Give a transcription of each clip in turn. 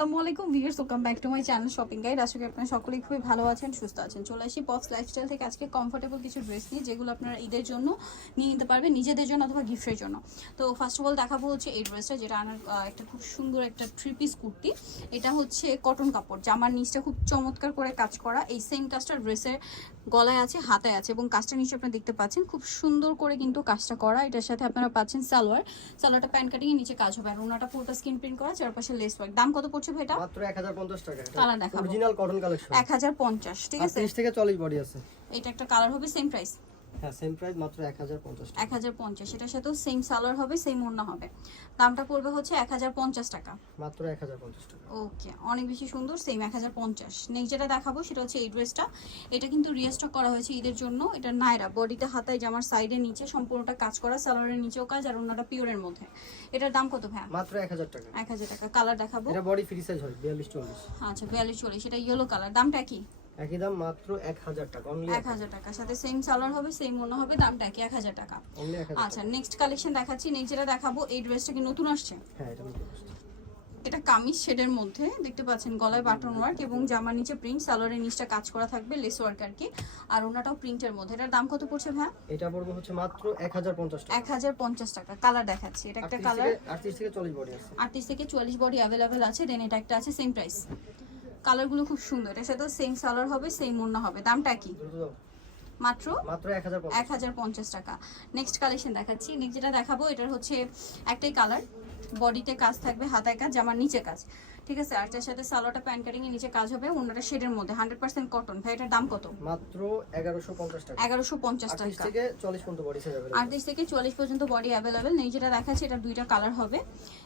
আসসালামু আলাইকুম viewers welcome back to my channel shopping guide আশা করি আপনারা সকলেই খুবই ভালো আছেন, সুস্থ আছেন। চলে আসি পপস লাইফস্টাইল থেকে আজকে কমফোর্টেবল কিছু ড্রেস নিয়ে, যেগুলো আপনারা ঈদের জন্য নিয়ে নিতে পারবেন, নিজেদের জন্য অথবা গিফটের জন্য। তো ফার্স্ট অফ অল দেখাবো হচ্ছে এই ড্রেসটা যেটা আনার একটা খুব সুন্দর একটা থ্রি পিস কুর্তি। এটা হচ্ছে কটন কাপড়। জামার নিচটা খুব চমৎকার করে কাজ করা। এই সেম কাজটা ড্রেসের গলায় আছে হাতায় আছে এবং কাজটা নিচে আপনারা দেখতে পাচ্ছেন। খুব সুন্দর করে কিন্তু কাজটা করা। এটার সাথে আপনারা পাচ্ছেন সালোয়ার। সালোয়ারটা প্যান্ট কাটিং নিচে কাজ হবে। আর ওনাটা পুরোটা স্ক্রিন প্রিন্ট করা, চারপাশে লেস ওয়ার্ক দাম কত পড়ছে ভাই এটা মাত্র 1050 টাকা। কালার দেখাবো। অরিজিনাল কটন কালেকশন এক হাজার পঞ্চাশ ঠিক আছে? 30 থেকে 40 বডি আছে। এটা একটা কালার হবে সেম প্রাইস হ্যাঁ সেম প্রাইস মাত্র 1050 টাকা। এক হাজার পঞ্চাশ এটার সাথেও সেম সালোয়ার হবে সেম ওড়না হবে। দামটা পড়বে হচ্ছে এক হাজার পঞ্চাশ টাকা। মাত্র 1050 টাকা। ওকে অনেক বেশি সুন্দর সেম এক হাজার পঞ্চাশ। নেক্সট যেটা দেখাবো সেটা হচ্ছে এই ড্রেসটা এটা কিন্তু রিস্টক করা হয়েছে ঈদের জন্য। এটা নাইরা বডিতে হাতায় জামার সাইডে নিচে সম্পূর্ণটা কাজ করা সালোয়ারের নিচেও কাজ আর ওনাটা পিওরের মধ্যে। এটার দাম কত ভাই মাত্র 1000 টাকা। এক হাজার টাকা। কালার দেখাবো। এটা বডি ফ্রি সাইজ হয় 42 44 আচ্ছা বিয়াল্লিশ চল্লিশ। এটা ইয়েলো কালার দামটা কি? একই দাম মাত্র 1000 টাকা অনলি এক হাজার টাকা। সাথে সেম সালোয়ার হবে সেম মনে হবে দামটা কি এক হাজার টাকা। আচ্ছা নেক্সট কালেকশন দেখাচ্ছি। নেক্সট যেটা দেখাবো এই ড্রেসটা কি নতুন আসছে? হ্যাঁ এটা নতুন আসছে। এটা কামিজ শেডের মধ্যে দেখতে পাচ্ছেন গলায় বাটন ওয়ার্ক এবং জামার নিচে প্রিন্ট সালোয়ারের নিচটা কাজ করা থাকবে লেস ওয়ার্ক আর কি। আর ওনাটাও প্রিন্টের মধ্যে। এটার দাম কত পড়ছে ভাই এটা পড়বে হচ্ছে মাত্র 1050 টাকা। এক হাজার পঞ্চাশ টাকা। কালার দেখাচ্ছি। এটা একটা কালার থেকে 38 থেকে 40 বডি আছে। আটত্রিশ থেকে চুয়াল্লিশ বডি অ্যাভেলেবেল আছে। দেন এটা একটা আছে সেম প্রাইস কালারগুলো খুব সুন্দর। এর সাথে সেম সালোয়ার হবে সেম ওড়না হবে। দামটা কি? মাত্র? মাত্র 1050 এক হাজার পঞ্চাশ টাকা। নেক্সট কালেকশন দেখাচ্ছি। নেক্সট যেটা দেখাবো এটার হচ্ছে একটাই কালার বডিতে কাজ থাকবে হাতায় কাজ জামার নিচে কাজ। ঠিক আছে? আর তার সাথে সালোয়ারটা প্যান্ট কাটিং এর নিচে কাজ হবে অন্যটা শেডের মধ্যে হান্ড্রেড পার্সেন্ট কটন ভাই এটার দাম কত? মাত্র 1150 টাকা। এগারোশো পঞ্চাশ 38 টাকা। থেকে 40 পর্যন্ত বডি সাইজ থেকে চুয়াল্লিশ পর্যন্ত বডি অ্যাভেলেবেল নেই যেটা দেখাচ্ছে এটা দুইটা কালার হবে।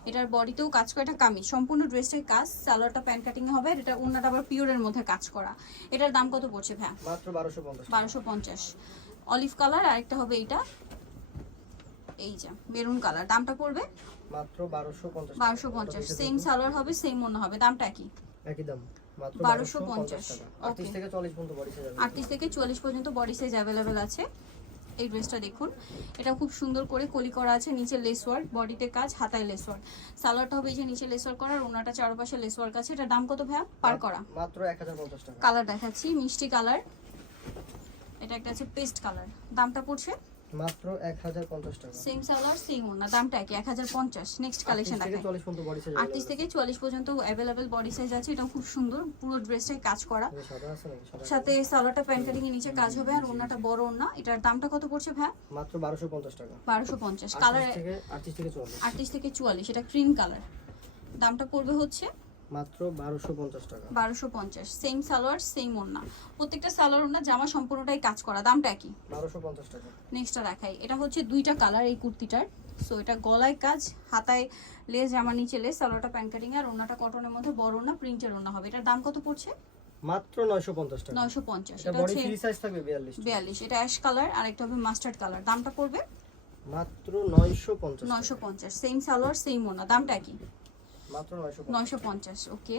এটার বডিতেও কাজ করা এটা কামিজ। সম্পূর্ণ ড্রেসটাই কাজ সালোয়ারটা প্যান্ট কাটিং হবে এটা অন্যটা আবার পিওরের মধ্যে কাজ করা। এটার দাম কত পড়ছে ভাই মাত্র 1250 টাকা। বারোশো পঞ্চাশ। অলিভ কালার আর একটা হবে এইটা এই যে মেরুন কালার দামটা পড়বে মাত্র 1250 বারোশো পঞ্চাশ। সেম সালোয়ার হবে সেম মনে হবে দামটা কি একই দাম মাত্র 1250 1250 টাকা। Okay. 38 থেকে 40 পর্যন্ত বডি সাইজ হবে আটত্রিশ থেকে চুয়াল্লিশ পর্যন্ত বডি সাইজ অ্যাভেলেবেল আছে। এই ড্রেসটা দেখুন। এটা খুব সুন্দর করে কলি করা আছে নিচে লেস ওয়ার্ক বডিতে কাজ হাতায় লেস ওয়ার্ক সালোয়ারটা হবে এই যে নিচে লেস ওয়ার্ক করা আর ওনাটা চারপাশে লেস ওয়ার্ক আছে। এটা দাম কত ভাইয়া? পার করা। মাত্র 1050 টাকা। কালার দেখাচ্ছি মিষ্টি কালার এটা একটা আছে পেস্ট কালার দামটা পড়ছে মাত্র 1050 টাকা। সেম সালোয়ার সেম ওনা দামটা কি এক হাজার পঞ্চাশ। নেক্সট কালেকশন 38 থেকে দেখাই। 40 পর্যন্ত বডি সাইজ আটত্রিশ থেকে চুয়াল্লিশ পর্যন্ত অ্যাভেলেবেল বডি সাইজ আছে। এটা খুব সুন্দর পুরো ড্রেসটাই কাজ করা। আছে সাথে সালোয়ারটা প্যান্ট কাটিং এর নিচে কাজ হবে আর ওনাটা বড় ওনা এটার দামটা কত পড়ছে ভাই মাত্র 1250 টাকা। বারোশো পঞ্চাশ। কালার 38 থেকে 38 থেকে 44 থেকে চুয়াল্লিশ এটা ক্রিম কালার দামটা পড়বে হচ্ছে মাত্র 1250 টাকা। বারোশো পঞ্চাশ সেম সালোয়ার সেম ওড়না। প্রত্যেকটা সালোয়ার ওড়না জামা সম্পূর্ণটাই কাজ করা। দামটা কি? 1250 টাকা। নেক্সটটা দেখাই। এটা হচ্ছে দুইটা কালার এই কুর্তিটার। সো এটা গলায় কাজ হাতায় লেস জামার নিচে লেস সালোয়ারটা আর কটনের মধ্যে বড় প্রিন্টের হবে। এটার দাম কত পড়ছে? মাত্র 950 টাকা। নয়শো পঞ্চাশ। এটা এটা বডি ফ্রি সাইজ থাকবে 42 বিয়াল্লিশ। এটা অ্যাশ কালার আর একটা হবে মাস্টার্ড কালার দামটা পড়বে? মাত্র 950 টাকা। নয়শো পঞ্চাশ। সেম সালোয়ার সেম দামটা কি? মাত্র 950 নয়শো পঞ্চাশ। ওকে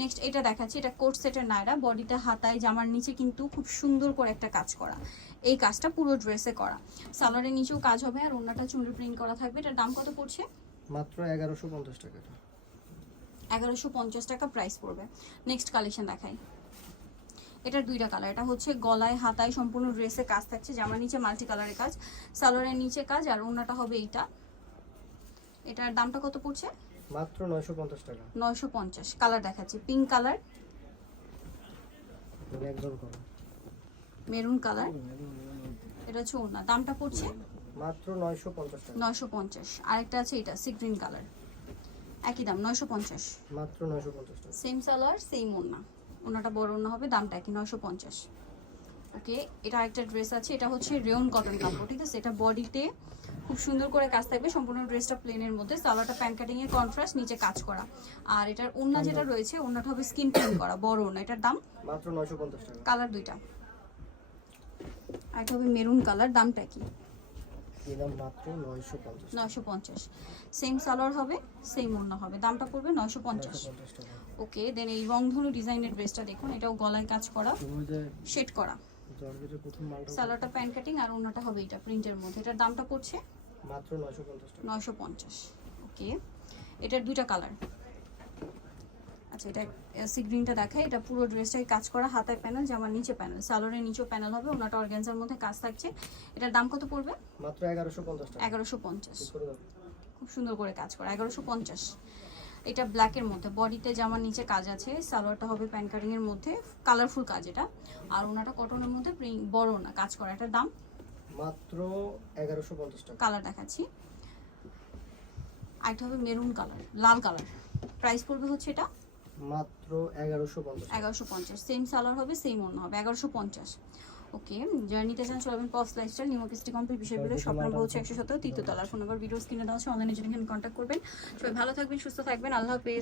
নেক্সট এটা দেখাচ্ছি এটা কোট সেটের নায়রা বডিতে হাতায় জামার নিচে কিন্তু খুব সুন্দর করে একটা কাজ করা। এই কাজটা পুরো ড্রেসে করা। সালোয়ারের নিচেও কাজ হবে আর ওনাটা চুন্ডি প্রিন্ট করা থাকবে। এটার দাম কত পড়ছে? মাত্র 1150 টাকা এগারোশো পঞ্চাশ টাকা প্রাইস পড়বে। নেক্সট কালেকশন দেখাই। এটার দুইটা কালার এটা হচ্ছে গলায় হাতায় সম্পূর্ণ ড্রেসে কাজ থাকছে জামার নিচে মাল্টি কালারের কাজ। সালোয়ারের নিচে কাজ আর ওনাটা হবে এইটা। এটার দামটা কত পড়ছে? মাত্র 950 টাকা। নয়শো পঞ্চাশ কালার দেখাচ্ছি পিঙ্ক কালার। একদম করো। Maroon colour. এটা হচ্ছে ওড়না দামটা পড়ছে? মাত্র 950 টাকা। নয়শো পঞ্চাশ আরেকটা আছে এটা সি গ্রিন কালার একই দাম নয়শো পঞ্চাশ। মাত্র 950 টাকা। সেম সালোয়ার সেম ওড়না। ওনাটা বড় ওড়না হবে দামটা একই নয়শো পঞ্চাশ। ওকে এটা আরেকটা ড্রেস আছে এটা হচ্ছে রেয়ন কটন কাপড় ঠিক আছে? এটা বডিতে খুব সুন্দর করে কাজ থাকবে। সম্পূর্ণ ড্রেসটা প্লেনের মধ্যে। সালোয়ারটা প্যান্ট কাটিং এর কন্ট্রাস্ট নিচে কাজ করা। আর এটার ওড়না যেটা রয়েছে ওড়নাটা হবে স্কিন প্রিন্ট করা বড় ওড়না। এটার দাম? মাত্র 950 টাকা। কালার দুইটা। আর এটা হবে মেরুন কালার দামটা কি? এই দাম মাত্র 950 নয়শো পঞ্চাশ। সেম সালোয়ার হবে সেম ওড়না হবে। দামটা পড়বে নয়শো পঞ্চাশ। ওকে দেন এই রংধনু ডিজাইনের ড্রেসটা দেখুন। এটাও গলায় কাজ করা শেড করা। সালোয়ারটা প্যান্ট কাটিং আর হবে এটা প্রিন্টের মধ্যে। এটার দামটা পড়ছে মাত্র 950 টাকা। নয়শো পঞ্চাশ ওকে এটার দুইটা কালার আচ্ছা এটা সি গ্রিনটা দেখায় এটা পুরো ড্রেসটাই কাজ করা হাতায় প্যানেল জামার নিচে প্যানেল সালোয়ারের নিচেও প্যানেল হবে ওনাটা অর্গ্যানজার মধ্যে কাজ থাকছে। এটার দাম কত পড়বে? মাত্র এগারোশো পঞ্চাশ টাকা। এগারোশো পঞ্চাশ। ঠিক করে দাও। খুব সুন্দর করে কাজ করা এগারোশো পঞ্চাশ। এটা ব্ল্যাকের মধ্যে। বডিতে জামার নিচে কাজ আছে সালোয়ারটা হবে প্যান কাটিং এর মধ্যে। কালারফুল কাজ এটা। আর ওনাটা কটনের মধ্যে বড় না কাজ করা। এটার দাম মাত্র এগারোশো পঞ্চাশ টাকা। কালার দেখাচ্ছি। আরেকটা হবে মেরুন কালার লাল কালার প্রাইস পড়বে হচ্ছে এটা? মাত্র এগারোশো পঞ্চাশ এগারোশো পঞ্চাশ। সেম সালোয়ার হবে সেম অন্য হবে। এগারোশো পঞ্চাশ। ওকে জার্নিতে চান চলবেন পপস লাইফস্টাইল নিউ কিস্টি কমপ্লিট বিষয়গুলো সব নম্বর হচ্ছে একশো সতেরো তৃতীয় তলার ফোন নম্বর ভিডিও স্ক্রিনে দেওয়া আছে অনলাইনে যদি এখানে কন্ট্যাক্ট করবেন। সবাই ভালো থাকবেন সুস্থ থাকবেন আল্লাহ হাফেজ।